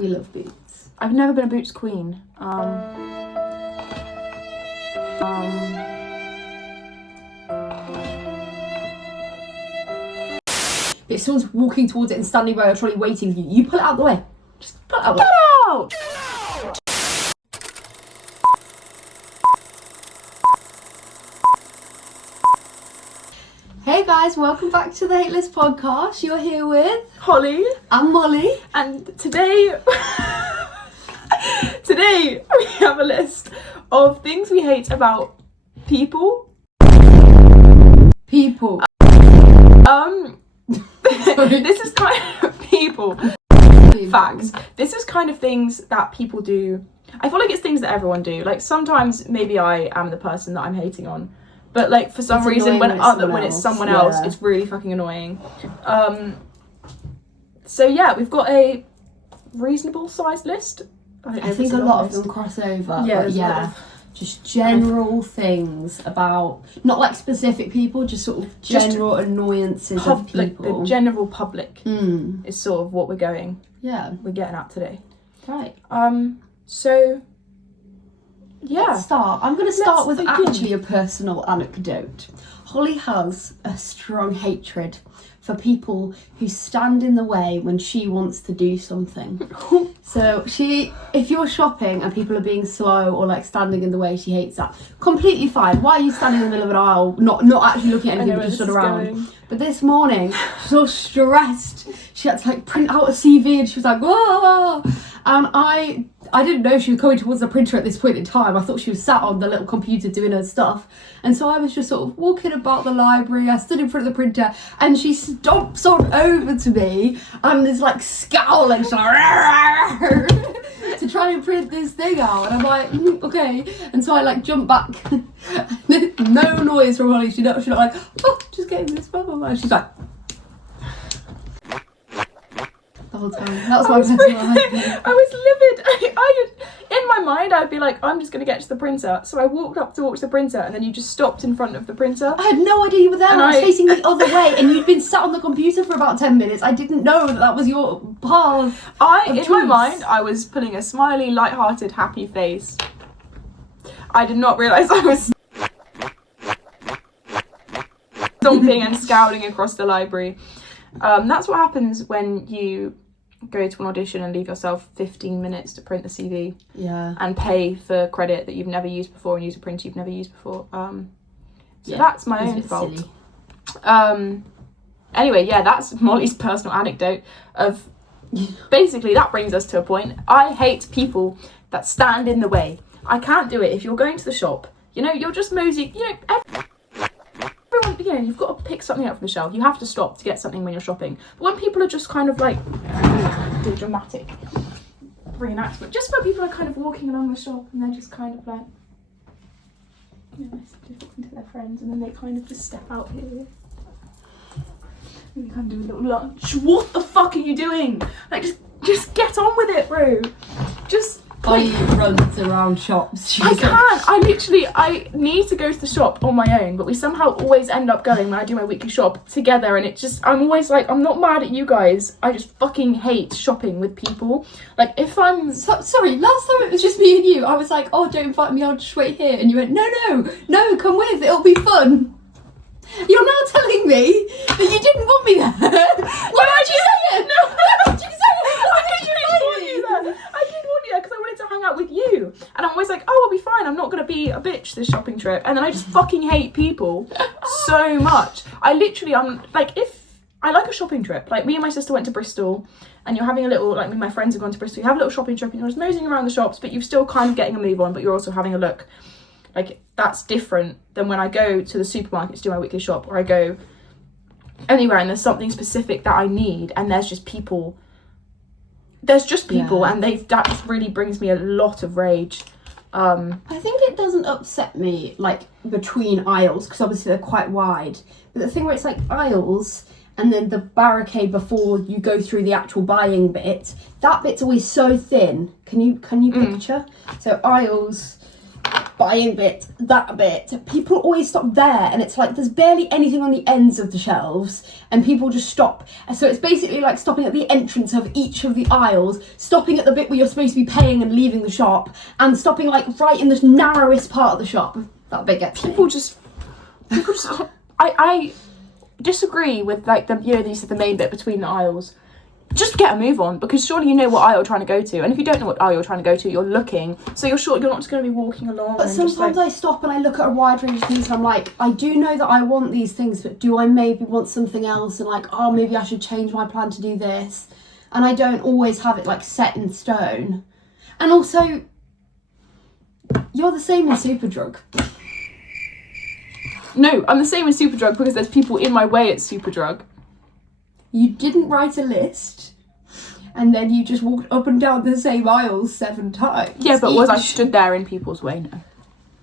We love boots. I've never been a boots queen. If someone's walking towards it and standing by a trolley waiting for you, you pull it out the way. Just pull it out the way. Get out! Hey guys, welcome back to the Hatelist podcast. You're here with Holly. and Molly. And today we have a list of things we hate about people. People. This is kind of people. Facts. This is kind of things that people do. I feel like it's things that everyone do. Like sometimes maybe I am the person that I'm hating on, but like for some reason when it's someone else, it's really fucking annoying. So yeah, we've got a reasonable sized list. I think a lot of them cross over. Yeah, but yeah. Just general things about, not like specific people, just sort of general annoyances of people. The general public is sort of what we're getting at today. Right. So yeah. Let's start. I'm going to start with actually a personal anecdote. Holly has a strong hatred for people who stand in the way when she wants to do something. So if you're shopping and people are being slow or like standing in the way, she hates that. Completely fine. Why are you standing in the middle of an aisle, not actually looking at anything, but just stood around? Going. But this morning, she was so stressed. She had to like print out a CV and she was like, whoa! And I didn't know she was coming towards the printer at this point in time. I thought she was sat on the little computer doing her stuff. And so I was just sort of walking about the library. I stood in front of the printer and she stomps on over to me and is like scowling. She's like, to try and print this thing out. And I'm like, okay. And so I like jump back. No noise from Holly. She's not like, oh, just getting this blah, blah, blah. She's like, the whole time. That was my personal idea. I was livid. I just, in my mind, I'd be like, I'm just going to get to the printer. So I walked up to watch the printer and then you just stopped in front of the printer. I had no idea you were there. And I was facing the other way and you'd been sat on the computer for about 10 minutes. I didn't know that was your path. In my mind, I was putting a smiley, light-hearted, happy face. I did not realise I was stomping and scowling across the library. That's what happens when you go to an audition and leave yourself 15 minutes to print the CV. Yeah. And pay for credit that you've never used before and use a printer you've never used before. So that's my own fault. Silly. Anyway, yeah, that's Molly's personal anecdote of basically that brings us to a point. I hate people that stand in the way. I can't do it. If you're going to the shop, you're just moseying, everyone, you've got to pick something up from the shelf. You have to stop to get something when you're shopping. But when people are just kind of like do dramatic reenactment, just when people are kind of walking along the shop and they're just kind of like, talking to their friends, and then they kind of just step out here and they kind of do a little lunch. What the fuck are you doing? Like, just get on with it, bro. Holly runs around shops. I can't. I need to go to the shop on my own, but we somehow always end up going when I do my weekly shop together, and I'm always like, I'm not mad at you guys. I just fucking hate shopping with people. Like, if I'm... sorry, last time it was just me and you. I was like, oh, don't invite me, I'll just wait here. And you went, no, come with, it'll be fun. You're now telling me that you didn't want me there. Why did you say it? No, why did you say it? I didn't want you there. I did want you there because I wanted to hang out with you. And I'm always like, oh, I'll be fine. I'm not going to be a bitch this shopping trip. And then I just fucking hate people so much. I'm like, if I like a shopping trip, like me and my sister went to Bristol and you're having a little, like me and my friends have gone to Bristol, you have a little shopping trip and you're just nosing around the shops, but you're still kind of getting a move on, but you're also having a look. Like, that's different than when I go to the supermarket to do my weekly shop, or I go anywhere and there's something specific that I need and there's just people. And that really brings me a lot of rage. I think it doesn't upset me, like, between aisles, because obviously they're quite wide. But the thing where it's like aisles and then the barricade before you go through the actual buying bit, that bit's always so thin. Can you picture? So aisles... buying bit, that bit, people always stop there, and it's like there's barely anything on the ends of the shelves, and people just stop. So it's basically like stopping at the entrance of each of the aisles, stopping at the bit where you're supposed to be paying and leaving the shop, and stopping like right in the narrowest part of the shop. That bit gets people just I disagree with like the, you know, these are the main bit between the aisles. Just get a move on, because surely you know what aisle you're trying to go to, and if you don't know what aisle you're trying to go to, you're looking, so you're sure you're not just going to be walking along. But sometimes I stop and I look at a wide range of things, and I'm like, I do know that I want these things, but do I maybe want something else? And like, oh, maybe I should change my plan to do this. And I don't always have it like set in stone. And also, you're the same in Superdrug. No, I'm the same in Superdrug because there's people in my way at Superdrug. You didn't write a list, and then you just walked up and down the same aisles 7 times. Yeah, but was I stood there in people's way? No.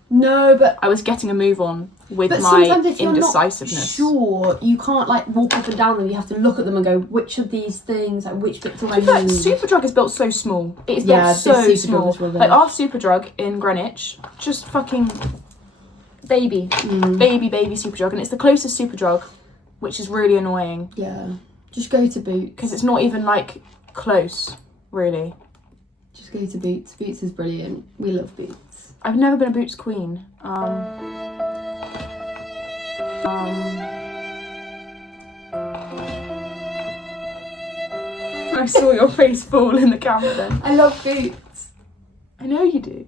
No, but I was getting a move on with but my sometimes if you're indecisiveness. Not sure, you can't like walk up and down them. You have to look at them and go, which of these things, like which bit do I need? Superdrug is built so small. It is built so small. Really like our Superdrug in Greenwich, just fucking baby Superdrug, and it's the closest Superdrug, which is really annoying. Yeah. Just go to Boots. Because it's not even, like, close, really. Just go to Boots. Boots is brilliant. We love Boots. I've never been a Boots queen. I saw your face fall in the camera then. I love Boots. I know you do.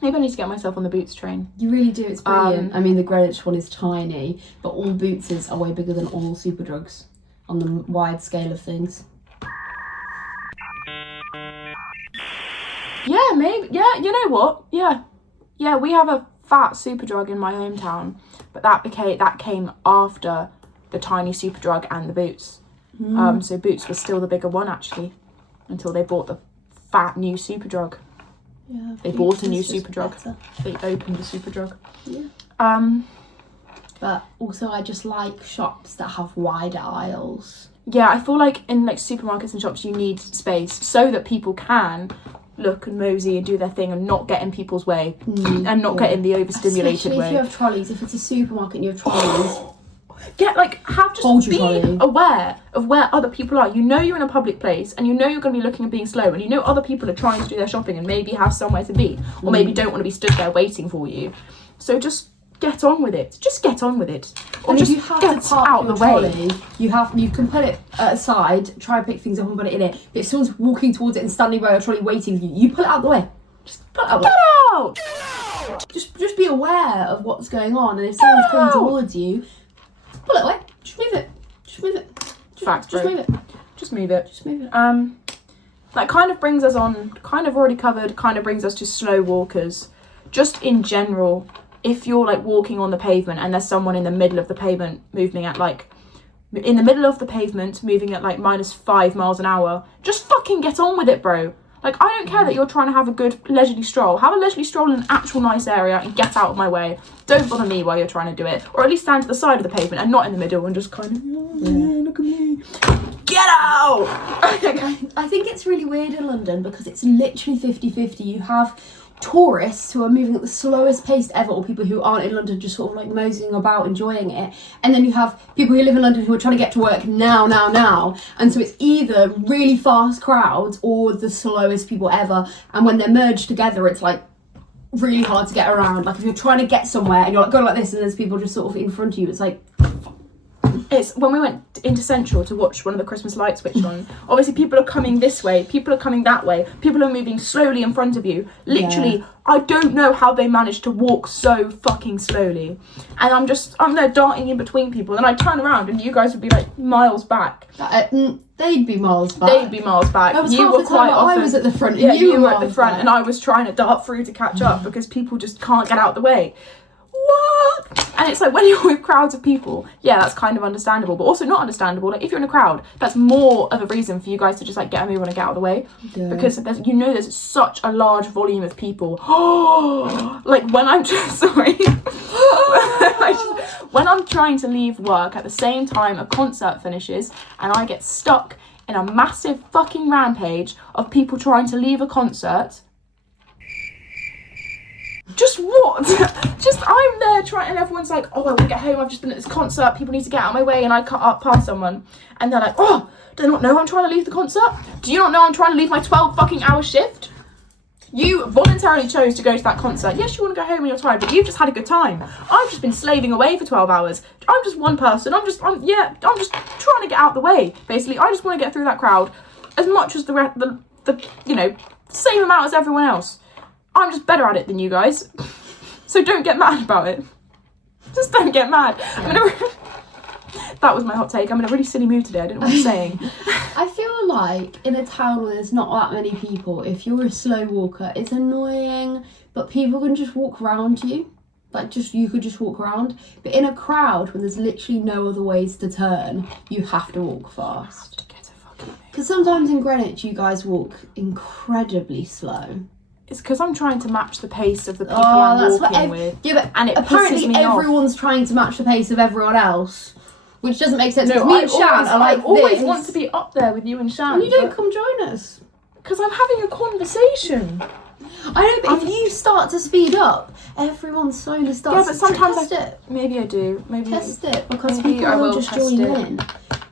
Maybe I need to get myself on the Boots train. You really do, it's brilliant. I mean, the Greenwich one is tiny, but all Bootses are way bigger than all Superdrugs on the wide scale of things. Yeah, maybe. Yeah, you know what? Yeah. Yeah, we have a fat Superdrug in my hometown, but that came after the tiny Superdrug and the Boots. So Boots was still the bigger one, actually, until they bought the fat new Superdrug. Yeah, they bought a new Superdrug. They opened a Superdrug. Yeah. But also I just like shops that have wider aisles. Yeah, I feel like in like supermarkets and shops you need space so that people can look and mosey and do their thing and not get in people's way and not get in the overstimulated Especially way. if you have trolleys, if it's a supermarket and you have trolleys. Be aware of where other people are. You know you're in a public place and you know you're going to be looking and being slow, and you know other people are trying to do their shopping and maybe have somewhere to be, or maybe don't want to be stood there waiting for you. So just get on with it. Just get on with it. Or and just if you have get to park out your the way. trolley, you can put it aside, try and pick things up and put it in it. But if someone's walking towards it and standing by your trolley waiting for you, you pull it out the way. Just pull it out the way. Get out! Just be aware of what's going on, and if someone's coming towards you, pull it away. Just move it. Just move it. Just move it. Just move it. Just move it. That kind of brings us on, kind of already covered, kind of brings us to slow walkers. Just in general, if you're like walking on the pavement and there's someone in the middle of the pavement moving at like -5 miles an hour, just fucking get on with it, bro. Like, I don't care that you're trying to have a good leisurely stroll. Have a leisurely stroll in an actual nice area and get out of my way. Don't bother me while you're trying to do it. Or at least stand to the side of the pavement and not in the middle and just kind of, look at me. Get out! I think it's really weird in London because it's literally 50-50. You have tourists who are moving at the slowest pace ever, or people who aren't in London just sort of like moseying about enjoying it, and then you have people who live in London who are trying to get to work now, and so it's either really fast crowds or the slowest people ever, and when they're merged together it's like really hard to get around. Like if you're trying to get somewhere and you're like going like this and there's people just sort of in front of you, it's like It's when we went into Central to watch one of the Christmas lights switch on. Obviously, people are coming this way, people are coming that way, people are moving slowly in front of you. Literally, I don't know how they managed to walk so fucking slowly. And I'm there darting in between people, and I turn around and you guys would be like miles back. They'd be miles back. They'd be miles back. You were quite often. I was at the front. Yeah, and you were at the front, back. and I was trying to dart through to catch up because people just can't get out of the way. What? And it's like when you're with crowds of people, yeah, that's kind of understandable, but also not understandable. Like if you're in a crowd, that's more of a reason for you guys to just like get a move on and get out of the way, because there's such a large volume of people. Like when I'm just when I'm trying to leave work at the same time a concert finishes, and I get stuck in a massive fucking rampage of people trying to leave a concert. what? Just, I'm there trying, and everyone's like, oh, I want to get home, I've just been at this concert, people need to get out of my way, and I cut up past someone, and they're like, oh, do they not know I'm trying to leave the concert? Do you not know I'm trying to leave my 12 fucking hour shift? You voluntarily chose to go to that concert. Yes, you want to go home and you're tired, but you've just had a good time. I've just been slaving away for 12 hours. I'm just one person. I'm just trying to get out the way. Basically, I just want to get through that crowd as much as the same amount as everyone else. I'm just better at it than you guys. So don't get mad about it. Just don't get mad. That was my hot take. I'm in a really silly mood today. I don't know what I'm saying. I feel like in a town where there's not that many people, if you're a slow walker, it's annoying, but people can just walk around you. You could just walk around. But in a crowd, when there's literally no other ways to turn, you have to walk fast. Because sometimes in Greenwich, you guys walk incredibly slow. It's because I'm trying to match the pace of the people I'm walking with. Yeah, but and apparently everyone's trying to match the pace of everyone else. Which doesn't make sense. No, me and Shan are like this. I always want to be up there with you and Shan. And you don't come join us. Because I'm having a conversation. I know, but if you start to speed up, everyone slowly starts. Yeah, but sometimes test it. Maybe I do. Maybe test it, because people will just join in.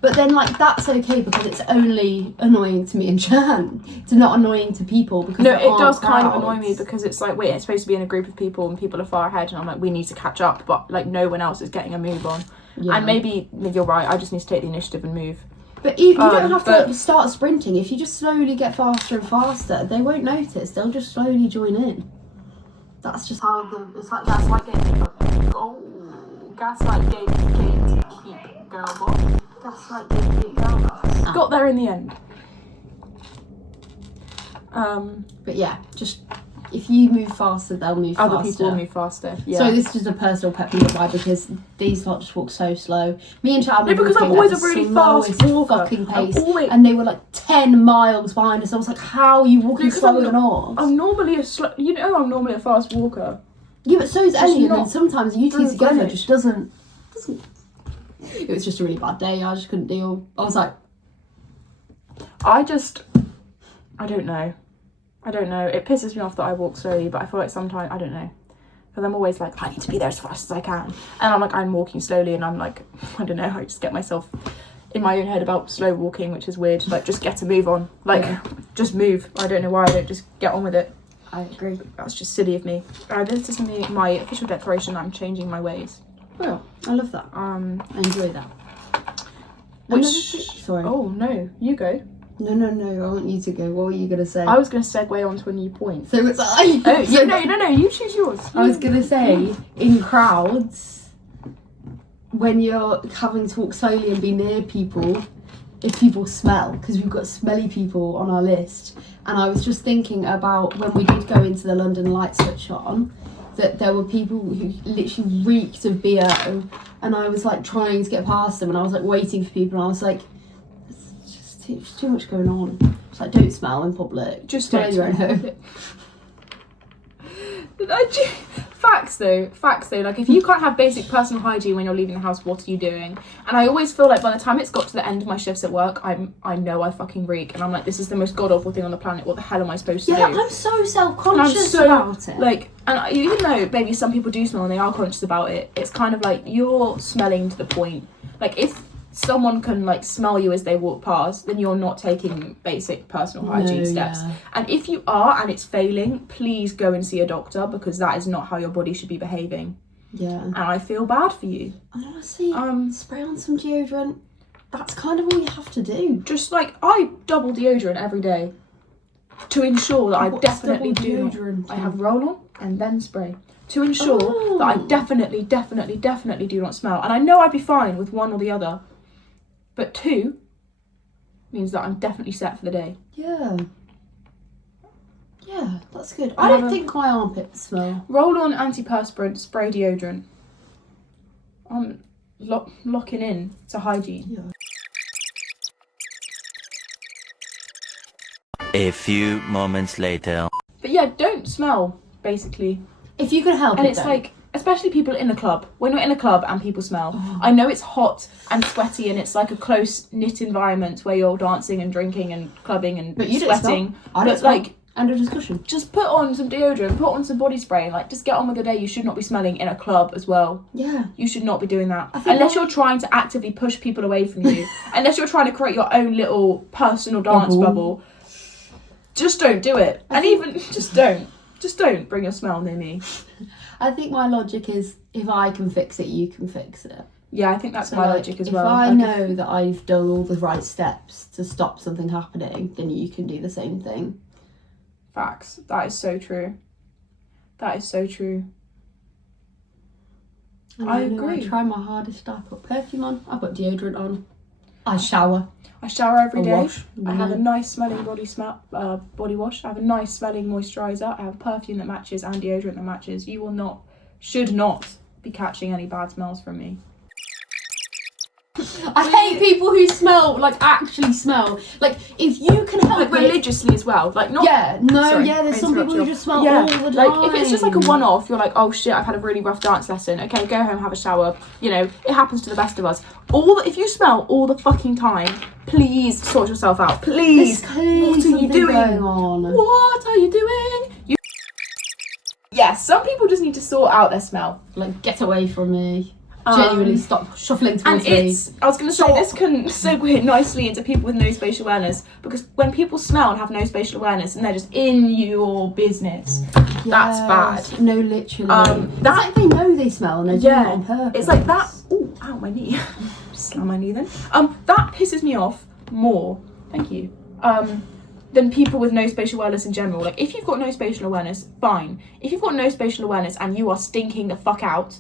But then, that's okay because it's only annoying to me and Shan. It's not annoying to people because no, it does kind of annoy me because it's like, wait, it's supposed to be in a group of people and people are far ahead, and I'm like, we need to catch up, but no one else is getting a move on. Yeah. And maybe you're right. I just need to take the initiative and move. But you don't have to start sprinting. If you just slowly get faster and faster, they won't notice. They'll just slowly join in. That's just how it's like gaslight gate. Oh, gaslight gate keep going. Gaslight gate keep going. Got there in the end. But yeah, just. If you move faster, they'll move faster. Other people will move faster. Yeah. So this is just a personal pet peeve of mine because these lot just walk so slow. Me and Chad were because I'm always a really fast walker. Fucking pace, and they were 10 miles behind us. I was like, "How are you walking slower than us?" I'm normally I'm normally a fast walker. Yeah, but so is Ellie, and then sometimes you two together just doesn't. It was just a really bad day. I just couldn't deal. I was like, I don't know. It pisses me off that I walk slowly, but I feel like sometimes, I don't know. Because I'm always like, I need to be there as fast as I can. And I'm walking slowly and I'm like, I don't know, I just get myself in my own head about slow walking, which is weird. Just get a move on. Just move. I don't know why I don't just get on with it. I agree. That's just silly of me. This is my official declaration that I'm changing my ways. Well, I love that. I enjoy that. Sorry. Oh, no. You go. No, I want you to go. What were you going to say? I was going to segue onto a new point. So it's like... No, you choose yours. I was going to say, in crowds, when you're having to walk slowly and be near people, if people smell, because we've got smelly people on our list, and I was just thinking about when we did go into the London Light switch on, that there were people who literally reeked of BO, and I was trying to get past them, and I was waiting for people, and I was like, there's too much going on. It's don't smell in public. Just stay in your own home. Facts though, if you can't have basic personal hygiene when you're leaving the house, what are you doing? And I always feel like by the time it's got to the end of my shifts at work, I know I fucking reek, and I'm like, this is the most god-awful thing on the planet. What the hell am I supposed to do? Yeah, I'm so self-conscious about it. And even though maybe some people do smell and they are conscious about it, it's kind of like you're smelling to the point. If someone can smell you as they walk past, then you're not taking basic personal hygiene steps. Yeah. And if you are and it's failing, please go and see a doctor, because that is not how your body should be behaving. Yeah. And I feel bad for you. And honestly, spray on some deodorant. That's kind of all you have to do. Just I double deodorant every day to ensure that I definitely do. I have roll-on and then spray to ensure that I definitely do not smell. And I know I'd be fine with one or the other. But 2 means that I'm definitely set for the day. Yeah. Yeah, that's good. I don't think my armpits smell. Roll-on antiperspirant, spray deodorant. I'm locking in to hygiene. Yeah. A few moments later. But yeah, don't smell, basically. If you can help and it, it's especially people in a club. When you're in a club and people smell, I know it's hot and sweaty and it's a close knit environment where you're dancing and drinking and clubbing and but you sweating. I don't smell. End of discussion. Just put on some deodorant, put on some body spray, and, like, just get on with the day. You should not be smelling in a club as well. Yeah. You should not be doing that. Unless you're trying to actively push people away from you. Unless you're trying to create your own little personal dance bubble. Just don't do it. Just don't bring your smell near me. I think my logic is, if I can fix it, you can fix it. Yeah, I think that's my logic as well. If I know that I've done all the right steps to stop something happening, then you can do the same thing. Facts. That is so true. That is so true. I agree. I try my hardest. I put perfume on. I put deodorant on. I shower. I shower every day. Wash. I have a nice smelling body wash. I have a nice smelling moisturiser. I have a perfume that matches and deodorant that matches. You should not be catching any bad smells from me. I hate people who smell, like, actually smell. Like, if you can help it, religiously as well. Like, not... there's some people who just smell all the time. Like, if it's just like a one-off, you're like, oh shit, I've had a really rough dance lesson. Okay, go home, have a shower. You know, it happens to the best of us. If you smell all the fucking time, please sort yourself out. Please. What are you doing? What are you doing? Yes, some people just need to sort out their smell. Like, get away from me. Genuinely stop shuffling towards me. I was going to say, this can segue nicely into people with no spatial awareness, because when people smell and have no spatial awareness and they're just in your business, that's bad. No, literally. It's like they know they smell and they're doing it on purpose. It's like that. Oh, ow, my knee. Slam my knee then. That pisses me off more. Thank you. Than people with no spatial awareness in general. Like, if you've got no spatial awareness, fine. If you've got no spatial awareness and you are stinking the fuck out,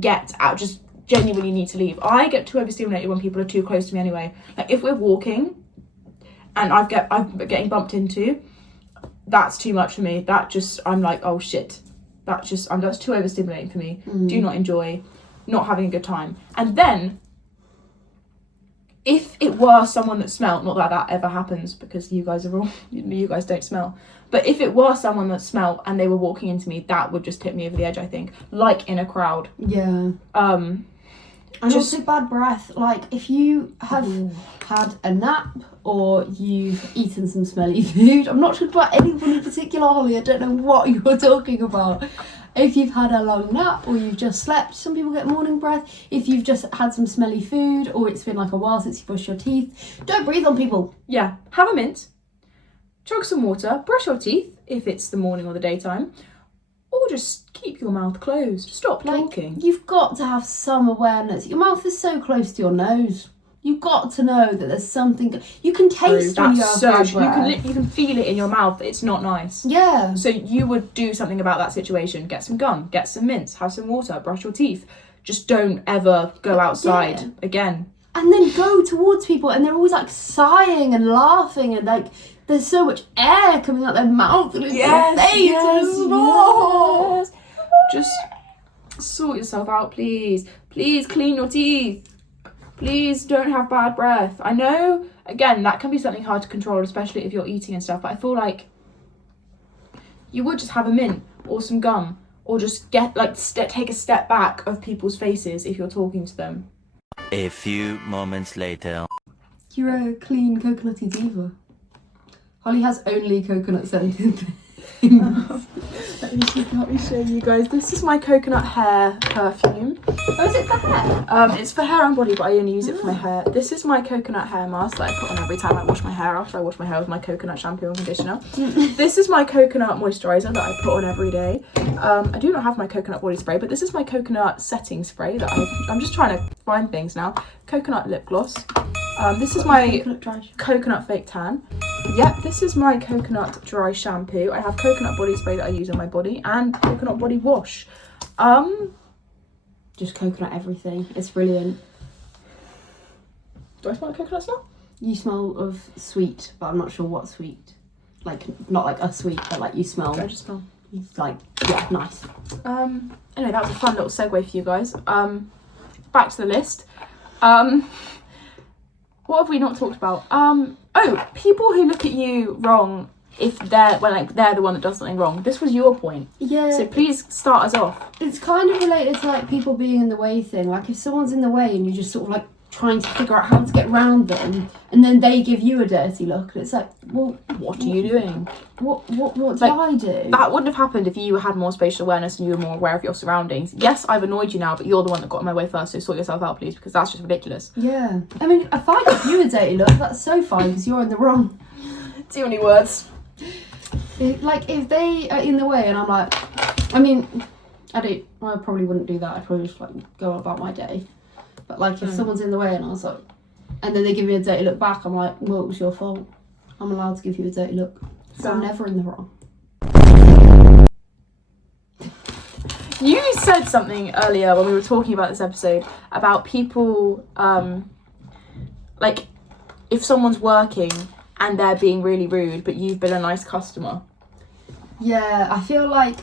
get out. Just genuinely need to leave. I get too overstimulated when people are too close to me anyway. Like, if we're walking and I'm getting bumped into, that's too much for me. I'm like, oh shit. That's too overstimulating for me. Do not enjoy, not having a good time. And then, if it were someone that smelled, not that ever happens because you guys don't smell, but if it were someone that smelled and they were walking into me, that would just tip me over the edge, I think. Like, in a crowd. Yeah. And also bad breath. Like, if you have had a nap or you've eaten some smelly food, I'm not sure about anyone in particular, Holly, I don't know what you're talking about. If you've had a long nap or you've just slept, some people get morning breath. If you've just had some smelly food or it's been like a while since you brushed your teeth, don't breathe on people. Yeah, have a mint, chug some water, brush your teeth if it's the morning or the daytime, or just keep your mouth closed. Stop talking. You've got to have some awareness. Your mouth is so close to your nose. You've got to know that there's something. You can taste when you have bad breath. You can feel it in your mouth. It's not nice. Yeah. So you would do something about that situation. Get some gum, get some mints, have some water, brush your teeth. Just don't ever go outside again. And then go towards people and they're always like sighing and laughing and like there's so much air coming out their mouth and it's yes. Just sort yourself out, please. Please clean your teeth. Please don't have bad breath. I know, again, that can be something hard to control, especially if you're eating and stuff, but I feel like you would just have a mint or some gum or just take a step back of people's faces if you're talking to them. A few moments later. You're a clean coconutty diva. Holly has only coconut scented things. Let me show you guys. This is my coconut hair perfume. Oh, is it for hair? It's for hair and body, but I only use it for my hair. This is my coconut hair mask that I put on every time I wash my hair after I wash my hair with my coconut shampoo and conditioner. This is my coconut moisturiser that I put on every day. I do not have my coconut body spray, but this is my coconut setting spray that I'm just trying to find things now. Coconut lip gloss. This is my coconut fake tan. Yep, this is my coconut dry shampoo. I have coconut body spray that I use on my body and coconut body wash. Just coconut everything. It's brilliant. Do I smell like coconut smell? You smell of sweet, but I'm not sure what sweet. Like, not like a sweet, but like you smell. Do I just smell? Like, yeah, nice. Anyway, that was a fun little segue for you guys. Back to the list. What have we not talked about? People who look at you wrong if they're the one that does something wrong. This was your point. Yeah. So please start us off. It's kind of related to like people being in the way thing. Like if someone's in the way and you just sort of like trying to figure out how to get around them, and then they give you a dirty look, and it's like, well, what are you doing? What did I do? That wouldn't have happened if you had more spatial awareness and you were more aware of your surroundings. Yes, I've annoyed you now, but you're the one that got in my way first, so sort yourself out, please, because that's just ridiculous. Yeah. I mean, if I give you a dirty look, that's so fine, because you're in the wrong. Too many words. If they are in the way and I'm like, I mean, I probably wouldn't do that. I'd probably just go about my day. But if someone's in the way and I was like, and then they give me a dirty look back, I'm like, well, it was your fault. I'm allowed to give you a dirty look. So I'm never in the wrong. You said something earlier when we were talking about this episode about people, if someone's working and they're being really rude, but you've been a nice customer. Yeah, I feel like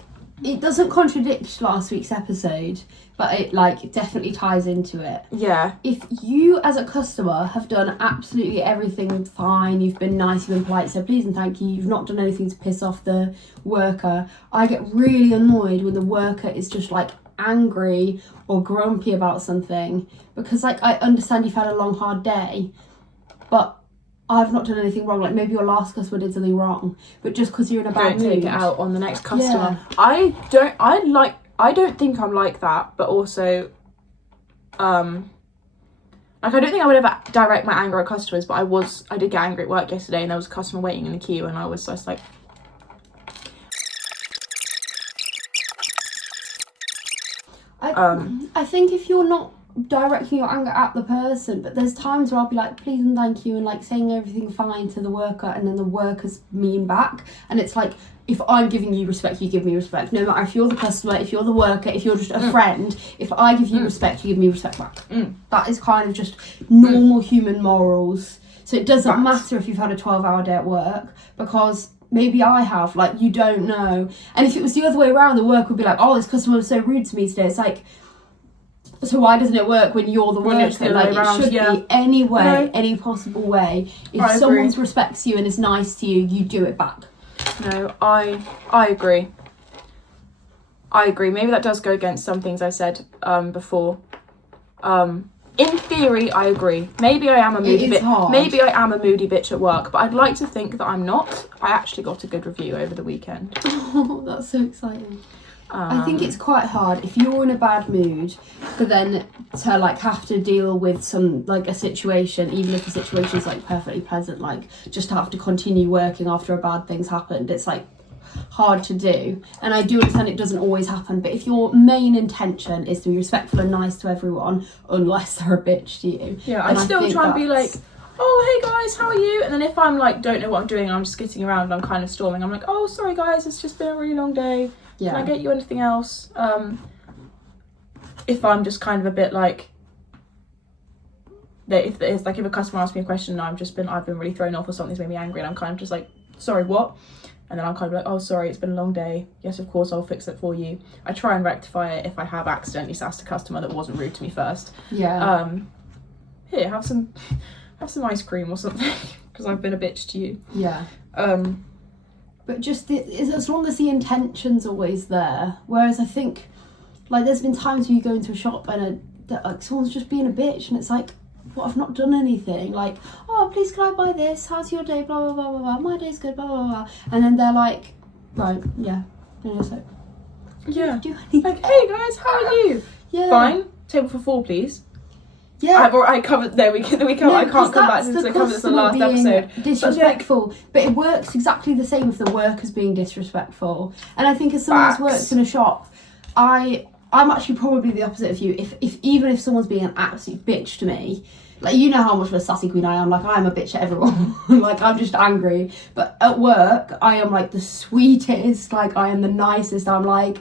it doesn't contradict last week's episode, but it definitely ties into it. Yeah. If you as a customer have done absolutely everything fine, you've been nice, you've been polite, said please and thank you, you've not done anything to piss off the worker, I get really annoyed when the worker is just angry or grumpy about something, because I understand you've had a long hard day, but I've not done anything wrong. Maybe your last customer did something wrong, but just because you're in a bad mood, don't take it out on the next customer. Yeah. I don't think I'm like that, but also, I don't think I would ever direct my anger at customers, but I did get angry at work yesterday, and there was a customer waiting in the queue, and I was just like, I think if you're not directing your anger at the person, but there's times where I'll be like, please and thank you, and saying everything fine to the worker, and then the worker's mean back, and it's like, if I'm giving you respect, you give me respect, no matter if you're the customer, if you're the worker, if you're just a friend, if I give you respect, you give me respect back. That is kind of just normal human morals. So it doesn't matter if you've had a 12-hour day at work, because maybe I have, you don't know. And if it was the other way around, the worker would be like, oh, this customer was so rude to me today. It's like, so why doesn't it work when you're the worker? It should be any way, any possible way. If someone respects you and is nice to you, you do it back. No, I agree. Maybe that does go against some things I said before. In theory, I agree. Maybe I am a moody bitch. Maybe I am a moody bitch at work, but I'd like to think that I'm not. I actually got a good review over the weekend. Oh, that's so exciting. I think it's quite hard if you're in a bad mood for then to have to deal with some a situation, even if the situation's perfectly pleasant, just to have to continue working after a bad thing's happened. It's hard to do, and I do understand it doesn't always happen, but if your main intention is to be respectful and nice to everyone, unless they're a bitch to you, I still try and be oh, hey guys, how are you? And then if I'm don't know what I'm doing and I'm just skittering around and I'm kind of storming, I'm oh, sorry guys, it's just been a really long day. Yeah. Can I get you anything else? If I'm just kind of a bit if a customer asks me a question and I've been really thrown off or something's made me angry, and I'm kind of just sorry, what? And then I'm kind of oh, sorry, it's been a long day. Yes, of course, I'll fix it for you. I try and rectify it if I have accidentally sassed a customer that wasn't rude to me first. Yeah. Here, have some ice cream or something, because I've been a bitch to you. Yeah. But just as long as the intention's always there. Whereas I think, there's been times where you go into a shop and someone's just being a bitch, and it's well, I've not done anything. Oh, please can I buy this? How's your day? Blah, blah, blah, blah, blah. My day's good, blah, blah, blah. And then they're right, yeah. And it's yeah. Do anything. Hey guys, how are you? Yeah. Fine. Table for 4, please. Yeah, I covered. There we go. I can't come back since I covered this in the last episode. Disrespectful, but it works exactly the same if the worker's being disrespectful. And I think as someone who's worked in a shop, I'm actually probably the opposite of you. If even if someone's being an absolute bitch to me, you know how much of a sassy queen I am. I'm a bitch at everyone. I'm just angry. But at work, I am the sweetest. I am the nicest. I'm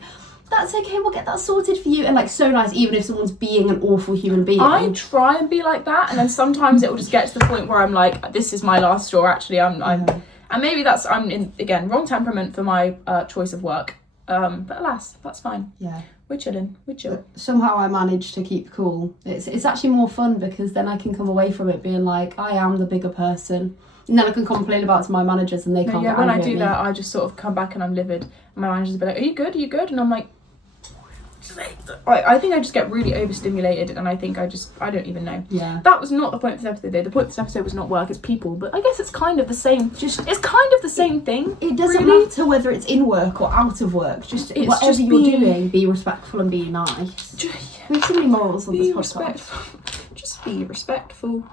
that's okay, we'll get that sorted for you, and so nice, even if someone's being an awful human being. I try and be like that, and then sometimes it will just get to the point where I'm this is my last straw. Actually, I'm and maybe I'm in again wrong temperament for my choice of work. But alas, that's fine. Yeah, we're chilling. We're chill. Somehow I managed to keep cool. It's actually more fun because then I can come away from it being I am the bigger person. And then I can complain about it to my managers and they can't get angry when I do that, I just sort of come back and I'm livid. And my managers will be like, are you good? And I'm like, I think I just get really overstimulated, and I think I don't even know. Yeah. That was not the point of this episode, though. The point of this episode was not work, it's people. But I guess it's kind of the same. It's kind of the same thing. It doesn't really matter whether it's in work or out of work. Whatever you're doing, be respectful and be nice. We have so many morals on this podcast. Just be respectful.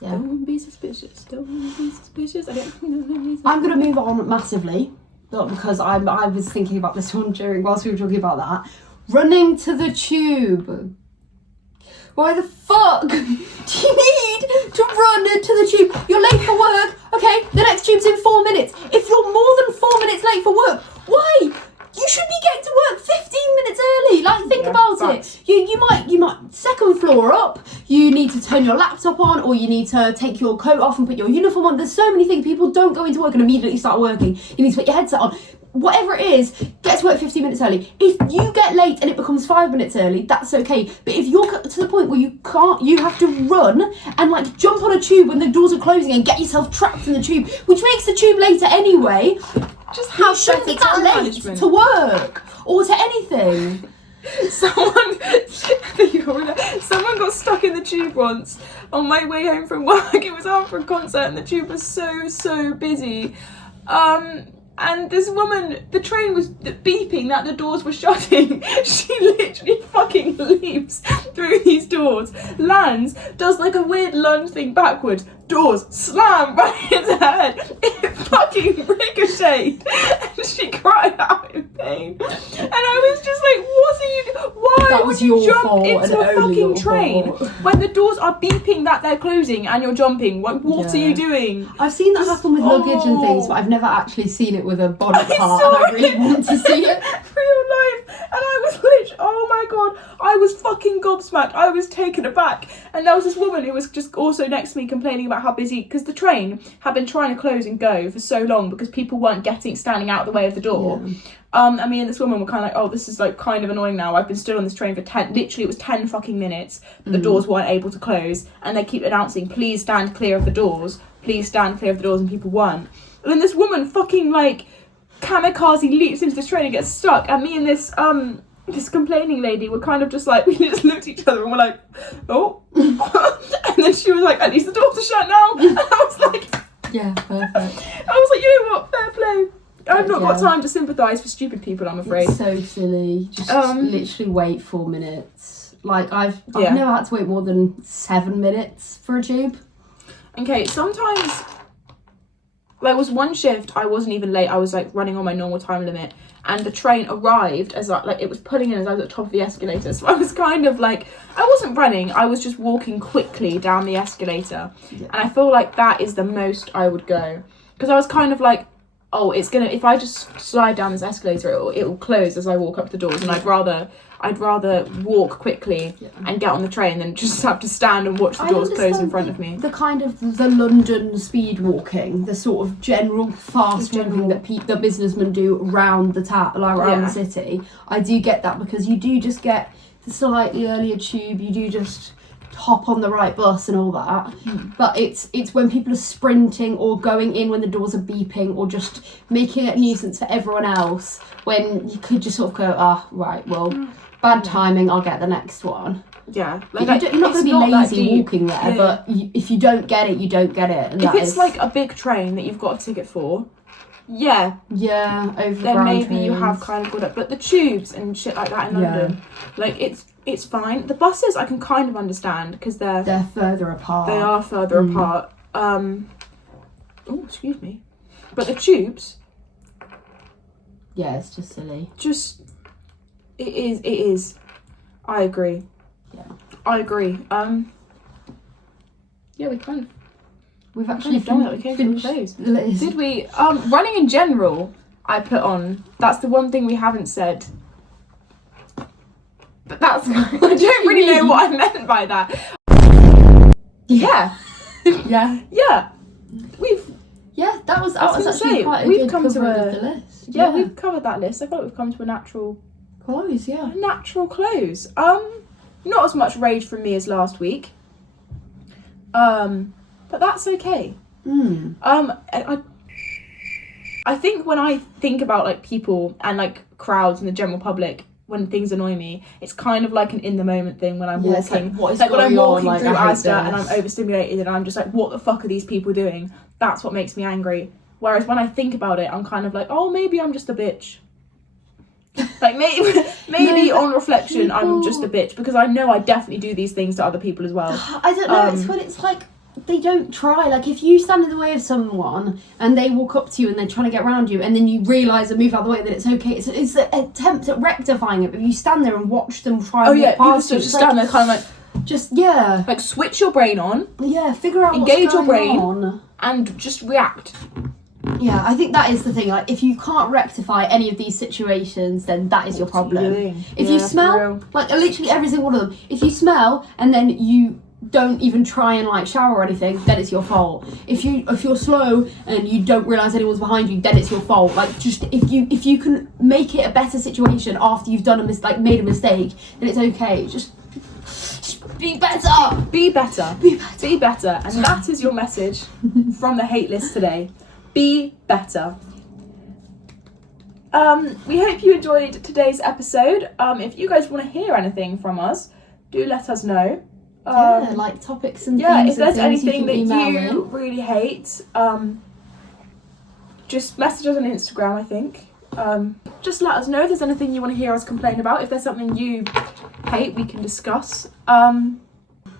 Yeah. Don't be suspicious. Don't be suspicious. I'm going to move on massively. Not because I was thinking about this one whilst we were talking about that. Running to the tube. Why the fuck do you need to run to the tube? You're late for work. Okay, the next tube's in 4 minutes. If you're more than 4 minutes late for work, why? You should be getting to work 15 minutes early. Like, think about it. You might second floor up. You need to turn your laptop on, or you need to take your coat off and put your uniform on. There's so many things. People don't go into work and immediately start working. You need to put your headset on. Whatever it is, get to work 15 minutes early. If you get late and it becomes 5 minutes early, that's okay. But if you're to the point where you have to run and like jump on a tube when the doors are closing and get yourself trapped in the tube, which makes the tube later anyway. Just have shouldn't be that late management. To work or to anything. Someone got stuck in the tube once on my way home from work. It was after a concert and the tube was so busy. And this woman, the train was beeping that the doors were shutting. She literally fucking leaps through these doors, lands, does like a weird lunge thing backwards, doors slam right into her head. It fucking ricocheted, and she cried out in pain. And I was just like, what are you? Why would you jump into a fucking train when the doors are beeping that they're closing and you're jumping? What are you doing? I've seen that happen with luggage and things, but I've never actually seen it with a bonnet part, and I really want to see it. Real life. And I was literally, oh my god, I was fucking gobsmacked. I was taken aback. And there was this woman who was just also next to me complaining about how busy, because the train had been trying to close and go for so long because people weren't standing out of the way of the door. Yeah. I mean, this woman were kind of like, oh, this is like kind of annoying now. I've been stood on this train for literally it was 10 fucking minutes. The doors weren't able to close, and they keep announcing, please stand clear of the doors. Please stand clear of the doors, and people weren't. And then this woman fucking like kamikaze leaps into this train and gets stuck, and me and this complaining lady were kind of just like, we just looked at each other and we're like, oh. And then she was like, at least the doors are shut now. And I was like, yeah, perfect. I was like, you know what, fair play. I've not got time to sympathise for stupid people, I'm afraid. It's so silly. Just literally wait 4 minutes. Like, I've never had to wait more than 7 minutes for a tube. Okay, sometimes, like, was one shift, I wasn't even late. I was, like, running on my normal time limit. And the train arrived as, like, it was pulling in as I was at the top of the escalator. So I was kind of, like, I wasn't running. I was just walking quickly down the escalator. Yeah. And I feel like that is the most I would go. Because I was kind of like, oh, it's gonna, if I just slide down this escalator, it will close as I walk up the doors, and I'd rather walk quickly and get on the train than just have to stand and watch the doors close in front of me. The kind of the London speed walking, the sort of general fast walking that the businessmen do around the city. I do get that, because you do just get the slightly earlier tube. You do just hop on the right bus and all that, but it's when people are sprinting or going in when the doors are beeping or just making it a nuisance for everyone else, when you could just sort of go, right, well, bad timing, I'll get the next one. Yeah, like you're not going to be lazy walking there, but if you don't get it, you don't get it. And if it's like a big train that you've got a ticket for, over then maybe trains. You have kind of got it. But the tubes and shit like that in London, like it's fine. The buses I can kind of understand, because they're further apart. They are further apart. Oh, excuse me. But the tubes, it's just silly. It is. I agree. Yeah, I agree. We've actually done it. We came to close. Did we? Running in general, I put on. That's the one thing we haven't said. But that's. I don't really know what I meant by that. Yeah. Yeah. That was actually quite a good cover of the list. Yeah, we've covered that list. I thought we've come to a natural close. Yeah. A natural close. Not as much rage from me as last week. But that's okay. I think when I think about like people and like crowds and the general public when things annoy me, it's kind of like an in the moment thing when I'm walking. Like, what is like when I'm going on? walking Like, through I hate Asda and I'm this. overstimulated and I'm just like, what the fuck are these people doing? That's what makes me angry. Whereas when I think about it, I'm kind of like, oh, maybe I'm just a bitch. Like maybe on reflection, I'm just a bitch, because I know I definitely do these things to other people as well. I don't know. It's when it's like they don't try. Like if you stand in the way of someone and they walk up to you and they're trying to get around you, and then you realise and move out of the way, that it's okay. It's an attempt at rectifying it. But if you stand there and watch them try and walk past you, just stand there, kind of like like switch your brain on. Yeah, figure out engage what's going your brain on. And just react. Yeah, I think that is the thing. Like, if you can't rectify any of these situations, then that is your problem. If you smell, like literally every single one of them, if you smell and then you don't even try and like shower or anything, then it's your fault. If you're slow and you don't realise anyone's behind you, then it's your fault. Like, just if you can make it a better situation after you've done made a mistake, then it's okay. Just be better. Be better. Be better. Be better. And that is your message from the Hate List today. Be better. We hope you enjoyed today's episode. If you guys want to hear anything from us, do let us know. Like topics and things. If there's anything that you you really hate, just message us on Instagram, I think. Just let us know if there's anything you want to hear us complain about. If there's something you hate, we can discuss.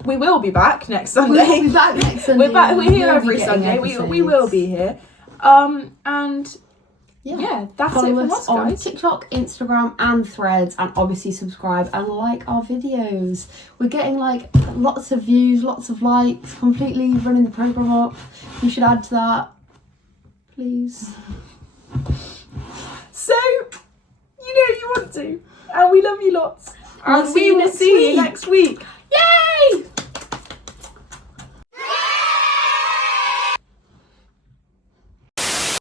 We will be back next Sunday. We'll be back next Sunday. We're here every Sunday. We will be here. And that's follow it from us us, on guys. TikTok, Instagram and Threads, and obviously subscribe and like our videos. We're getting like lots of views, lots of likes, completely running the program up. You should add to that, please. So, you want to, and we love you lots. And we will see you next week.